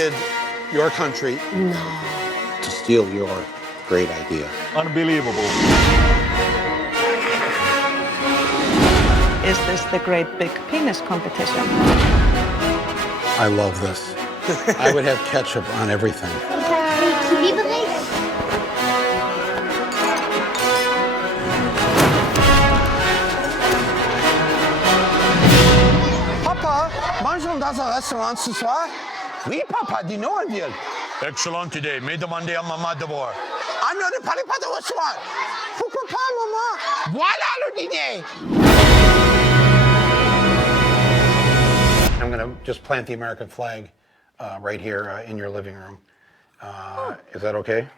invaded your country. No. To steal your great idea. Unbelievable. Is this the great big penis competition? I love this. I would have ketchup on everything. Papa, mangeons dans un restaurant ce soir? Oui, papa, dis-nous un deal. Excellent idée. Mais demandez à maman d'abord. Ah non, ne parlez pas de restaurant. Pourquoi pas, maman? Voilà le dîner. I'm going to just plant the American flag right here in your living room. Is that okay?